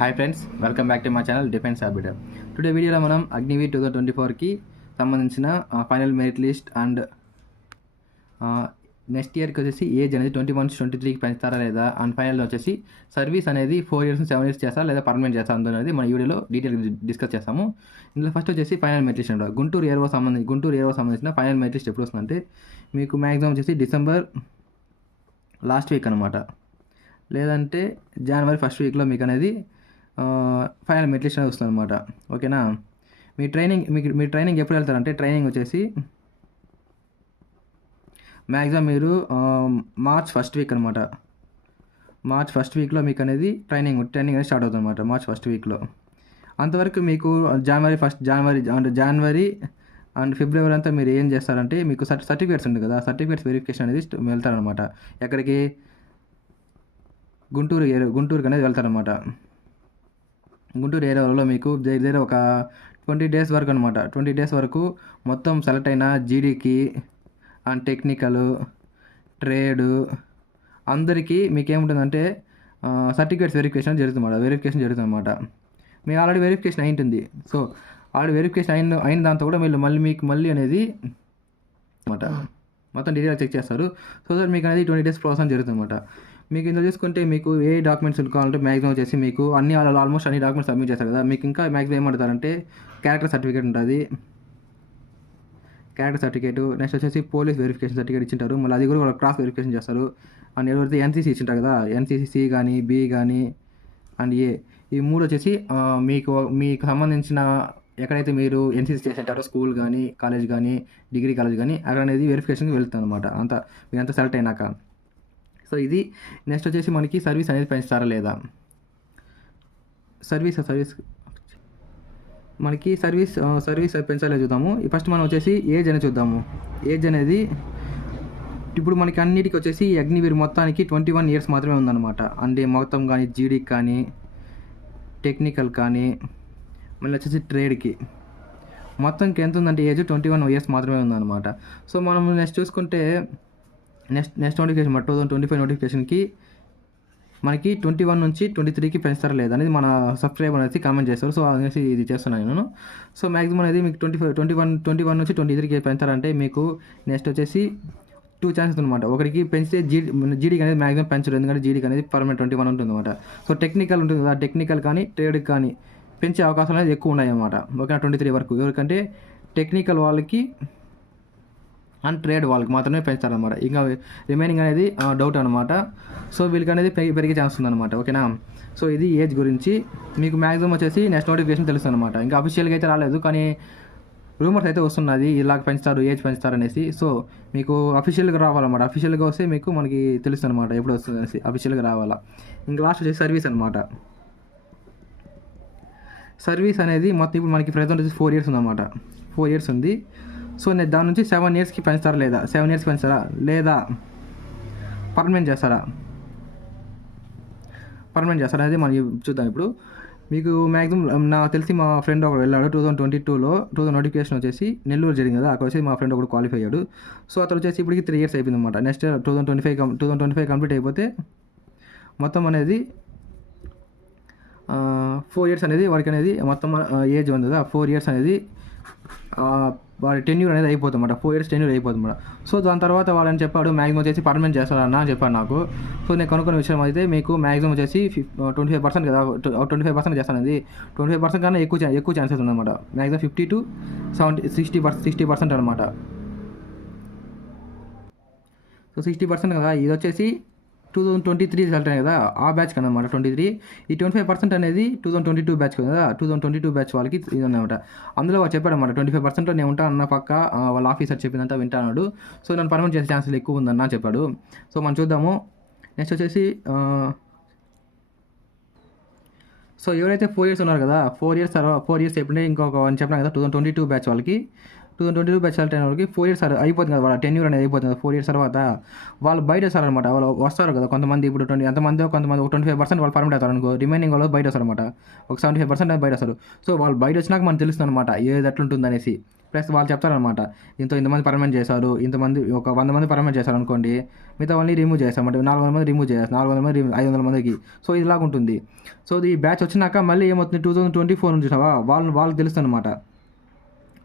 Hi friends, welcome back to మా channel defence habit. Today వీడియోలో మనం అగ్నివీర్ 2024కి సంబంధించిన final merit list and next ఇయర్కి వచ్చేసి ఏజ్ అనేది 21 నుంచి 23కి పెంచుతారా లేదా, అండ్ ఫైనల్ వచ్చేసి సర్వీస్ అనేది 4 years నుంచి 7 years చేస్తారా లేదా పర్మనెంట్ చేస్తారా అనేది మన వీడియోలో డీటెయిల్ డిస్కస్ చేస్తాము. ఇందులో ఫస్ట్ వచ్చేసి ఫైనల్ మెరిట్ లిస్ట్ అంటారు. గుంటూరు ఏర్వో సంబంధించిన ఫైనల్ మెరిట్ లిస్ట్ ఎప్పుడు వస్తుందంటే మీకు మ్యాక్సిమం వచ్చేసి డిసెంబర్ లాస్ట్ వీక్ అనమాట, లేదంటే జనవరి ఫస్ట్ వీక్లో మీకు అనేది ఫైనల్ మెరిట్ లిస్ట్ అనేది వస్తుంది అనమాట. ఓకేనా. మీ ట్రైనింగ్ ఎప్పుడు వెళ్తారంటే ట్రైనింగ్ వచ్చేసి మ్యాక్సిమం మీరు మార్చ్ ఫస్ట్ వీక్ అనమాట. మార్చ్ ఫస్ట్ వీక్లో మీకు అనేది ట్రైనింగ్ అనేది స్టార్ట్ అవుతుంది అనమాట. మార్చ్ ఫస్ట్ వీక్లో అంతవరకు మీకు జనవరి అండ్ ఫిబ్రవరి అంతా మీరు ఏం చేస్తారంటే మీకు సర్టిఫికేట్స్ ఉంటుంది కదా, సర్టిఫికేట్స్ వెరిఫికేషన్ అనేది వెళ్తారనమాట. ఎక్కడికి? గుంటూరుకి అనేది వెళ్తారనమాట. గుంటూరు ఏరియాలో మీకు దగ్గర ఒక 20 days వరకు అనమాట. 20 days వరకు మొత్తం సెలెక్ట్ అయిన జీడీకి అండ్ టెక్నికల్ ట్రేడ్ అందరికీ మీకు ఏముంటుందంటే సర్టిఫికేట్స్ వెరిఫికేషన్ జరుగుతుందన్నమాట. మీకు ఆల్రెడీ వెరిఫికేషన్ అయి ఉంటుంది. సో ఆల్రెడీ వెరిఫికేషన్ అయిన దాంతో కూడా మళ్ళీ అనేది అనమాట మొత్తం డీటెయిల్ చెక్ చేస్తారు. సో దట్ మీకు అనేది 20 days ప్రాసెస్ జరుగుతుంది అనమాట. మీకు ఇందులో చూసుకుంటే మీకు ఏ డాక్యుమెంట్స్ కావాలంటే మ్యాక్సిమం వచ్చేసి మీకు ఆల్మోస్ట్ అన్ని డాక్యుమెంట్స్ సబ్మిట్ చేస్తారు కదా. మీకు ఇంకా మ్యాక్సిమం ఏమంటారంటే క్యారెక్టర్ సర్టిఫికేట్ ఉంటుంది, క్యారెక్టర్ సర్టిఫికేట్. నెక్స్ట్ వచ్చేసి పోలీస్ వెరిఫికేషన్ సర్టిఫికేట్ ఇచ్చింటారు, మళ్ళీ అది కూడా క్రాస్ వెరిఫికేషన్ చేస్తారు. అండ్ ఎవరైతే ఎన్సీసీ ఇచ్చింటారు కదా, ఎన్సీసీ కానీ బి కానీ అండ్ ఏ, ఈ మూడు వచ్చేసి మీకు సంబంధించిన ఎక్కడైతే మీరు ఎన్సీసీ చేసింటారో స్కూల్ కానీ కాలేజ్ కానీ డిగ్రీ కాలేజ్ కానీ అక్కడ అనేది వెరిఫికేషన్కి వెళ్తాను అనమాట. మీరంతా సెలెక్ట్ అయినాక. సో ఇది నెక్స్ట్ వచ్చేసి మనకి సర్వీస్ అనేది పెంచుతారా లేదా. సర్వీస్ మనకి సర్వీస్ పెంచాలో చూద్దాము. ఫస్ట్ మనం వచ్చేసి ఏజ్ అనేది చూద్దాము. ఏజ్ అనేది ఇప్పుడు మనకి అన్నిటికీ వచ్చేసి అగ్నివీర్ మొత్తానికి 21 years మాత్రమే ఉందన్నమాట. అంటే మొత్తం కానీ జీడీకి కానీ టెక్నికల్ కానీ మళ్ళీ వచ్చేసి ట్రేడ్కి మొత్తంకి ఎంత ఉందంటే ఏజ్ 21 years మాత్రమే ఉందన్నమాట. సో మనం నెక్స్ట్ చూసుకుంటే నెక్స్ట్ నోటిఫికేషన్ 2025 నోటిఫికేషన్కి మనకి 21 నుంచి 23కి పెంచుతారా లేదా అనేది మన సబ్స్క్రైబర్ అనేది కామెంట్ చేస్తారు. సో అనేసి ఇది చేస్తున్నాను నేను. సో మ్యాక్సిమం అనేది మీకు 21 నుంచి 23కి పెంచారంటే మీకు నెక్స్ట్ వచ్చేసి 2 chances అనమాట. ఒకరికి పెంచితే జీడీకి అనేది మ్యాక్సిమం పెంచరు, ఎందుకంటే జీడీకి అనేది పర్మనెంట్ 21 ఉంటుంది అనమాట. సో టెక్నికల్ ఉంటుంది కదా, టెక్నికల్ కానీ ట్రేడ్కి కానీ పెంచే అవకాశాలు అనేది ఎక్కువ ఉన్నాయి అన్నమాట. ఓకేనా. 23 వరకు ఎవరికంటే టెక్నికల్ వాళ్ళకి అండ్ ట్రేడ్ వాళ్ళకి మాత్రమే పెంచుతారనమాట. ఇంకా రిమైనింగ్ అనేది డౌట్ అనమాట. సో వీళ్ళకి అనేది పెరిగే ఛాన్స్ ఉందన్నమాట. ఓకేనా. సో ఇది ఏజ్ గురించి. మీకు మ్యాక్సిమం వచ్చేసి నెక్స్ట్ నోటిఫికేషన్ తెలుస్తుంది అనమాట. ఇంకా అఫీషియల్గా అయితే రాలేదు, కానీ రూమర్స్ అయితే వస్తున్నది ఇలాగ పెంచుతారు, ఏజ్ పెంచుతారు అనేసి. సో మీకు అఫీషియల్గా రావాలన్నమాట. అఫీషియల్గా వస్తే మనకి తెలుస్తుంది అనమాట ఎప్పుడు వస్తుంది అనేసి. అఫీషియల్గా రావాలా. ఇంకా లాస్ట్ వచ్చేసి సర్వీస్ అనమాట. సర్వీస్ అనేది మొత్తం ఇప్పుడు మనకి ప్రెజెంట్ వచ్చేసి 4 years ఉందన్నమాట. 4 years ఉంది. సో నేను దాని నుంచి 7 yearsకి పెంచుతారా లేదా, 7 yearsకి పెంచుతారా లేదా పర్మనెంట్ చేస్తారా అనేది మనం చూద్దాం. ఇప్పుడు మీకు మ్యాక్సిమం నాకు తెలిసి మా ఫ్రెండ్ ఒకడు వెళ్ళాడు 2022లో. నోటిఫికేషన్ వచ్చేసి నెల్లూరు జరిగింది కదా, అక్కడ వచ్చి మా ఫ్రెండ్ ఒకడు క్వాలిఫై అయ్యాడు. సో అతను వచ్చేసి ఇప్పటికి 3 years అయిపోయింది అనమాట. నెక్స్ట్ 2025 కంప్లీట్ అయిపోతే మొత్తం అనేది 4 years అనేది వారికి అనేది మొత్తం ఏజ్ ఉంది కదా, 4 years అనేది వాడి టెన్యూర్ అనేది అయిపోతుంది అన్నమాట. 4 years టెన్యూర్ అయిపోతుంది అన్నమాట. సో దాని తర్వాత వాళ్ళని చెప్పాడు మ్యాక్సిమం వచ్చేసి పర్మనెంట్ చేస్తారన్న అని చెప్పాడు నాకు. సో నేను కనుక్కున్న విషయం అయితే మీకు మ్యాక్సిమం వచ్చేసి 25% కదా, 25% చేస్తాను. అది 25% కన్నా ఎక్కువ ఛాన్సెస్ ఉందన్నమాట. మ్యాక్సిమం 50 to 60% అనమాట. సో 60% కదా, ఇది వచ్చేసి 2023 రిజల్ట్ అనేది కదా ఆ బ్యాచ్ కనమాట 23. ఈ 25% అనేది 2022 బ్యాచ్ కదా, 2022 బ్యాచ్ వాళ్ళకి ఇది అనమాట. అందులో వాడు చెప్పాడు అనమాట 25% నేను ఉంటాను అన్న పక్క వాళ్ళ ఆఫీసర్ చెప్పిందంతా వింటాడు. సో నన్ను పర్మనెంట్ చేసే ఛాన్సెస్ ఎక్కువ ఉందన్న చెప్పాడు. సో మనం చూద్దాము. నెక్స్ట్ వచ్చేసి సో ఎవరైతే 4 years ఉన్నారు కదా, 4 years ఎప్పుడే ఇంకొక చెప్పినా కదా 2022 బ్యాచ్ వాళ్ళకి 2022 బ్యాచ్ సెలెక్ట్ అయిన వాళ్ళకి 4 years అయిపోతుంది కదా, వాళ్ళ టెన్యూర్ అనేది అయిపోతుంది కదా. 4 years తర్వాత వాళ్ళు బయట వస్తారనమాట. వాళ్ళు వస్తారు కదా కొంతమంది. ఇప్పుడు కొంతమంది ఒక 25% వాళ్ళు పర్మనెంట్ అవుతారు అనుకో, రిమైనింగ్ వాళ్ళు బయట వస్తారనమాట. ఒక 75% బయట వస్తారు. సో వాళ్ళు బయట వచ్చినాక మనకు తెలుస్తుంది అనమాట ఏది ఎట్లుంటుంది అనేసి. ప్లస్ వాళ్ళు చెప్తారనమాట, ఇంతమంది పర్మనెంట్ చేశారు, ఇంతమంది ఒక 100 మంది పర్మనెంట్ చేశారు అనుకోండి, మిగతా వాళ్ళని రిమూవ్ చేస్తామంటే 400 మంది రిమూవ్ చేస్తారు, 400 మంది 500 మందికి. సో ఇలాగ ఉంటుంది. సో ఈ బ్యాచ్ వచ్చినాక మళ్ళీ ఏమవుతుంది, 2024 నుంచి చూసావా, వాళ్ళు తెలుస్తుంది అనమాట.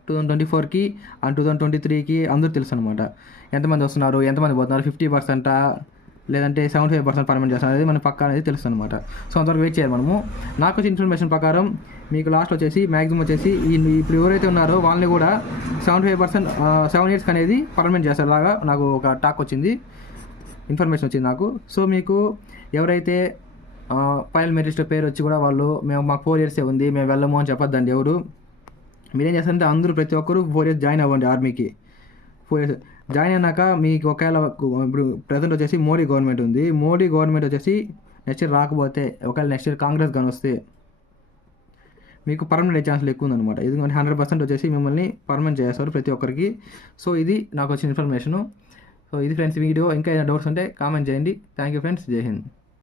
2024కి అండ్ 2023కి అందరూ తెలుసు అనమాట, ఎంతమంది వస్తున్నారు, ఎంతమంది పోతున్నారు, 50% లేదంటే 75% పర్మనెంట్ చేస్తున్నారు అనేది మనకు పక్కా అనేది తెలుస్తుంది అనమాట. సో అంతవరకు వెయిట్ చేయాలి మనము. నాకు వచ్చిన ఇన్ఫర్మేషన్ ప్రకారం మీకు లాస్ట్ వచ్చేసి మ్యాక్సిమం వచ్చేసి ఇప్పుడు ఎవరైతే ఉన్నారో వాళ్ళని కూడా 75% 7 years అనేది పర్మనెంట్ చేసేలాగా నాకు ఒక టాక్ వచ్చింది, ఇన్ఫర్మేషన్ వచ్చింది నాకు. సో మీకు ఎవరైతే ఫైనల్ మెరిట్ పేరు వచ్చి కూడా వాళ్ళు మాకు 4 years ఉంది మేము వెళ్ళము అని చెప్పొద్దండి ఎవరు. మీరేం చేస్తారంటే అందరూ ప్రతి ఒక్కరు 4 years జాయిన్ అవ్వండి ఆర్మీకి. 4 years జాయిన్ అయినాక మీకు ఒకవేళ ఇప్పుడు ప్రజెంట్ వచ్చేసి మోడీ గవర్నమెంట్ ఉంది, మోడీ గవర్నమెంట్ వచ్చేసి నెక్స్ట్ ఇయర్ రాకపోతే, ఒకవేళ నెక్స్ట్ ఇయర్ కాంగ్రెస్ కానీ వస్తే మీకు పర్మనెంట్ అయ్యే ఛాన్సులు ఎక్కువ ఉందన్నమాట. ఎందుకంటే 100% వచ్చేసి మిమ్మల్ని పర్మనెంట్ చేస్తారు ప్రతి ఒక్కరికి. సో ఇది నాకు వచ్చిన ఇన్ఫర్మేషను. సో ఇది ఫ్రెండ్స్ వీడియో. ఇంకా ఏదైనా డౌట్స్ ఉంటే కామెంట్ చేయండి. Thank you friends. జై హింద్.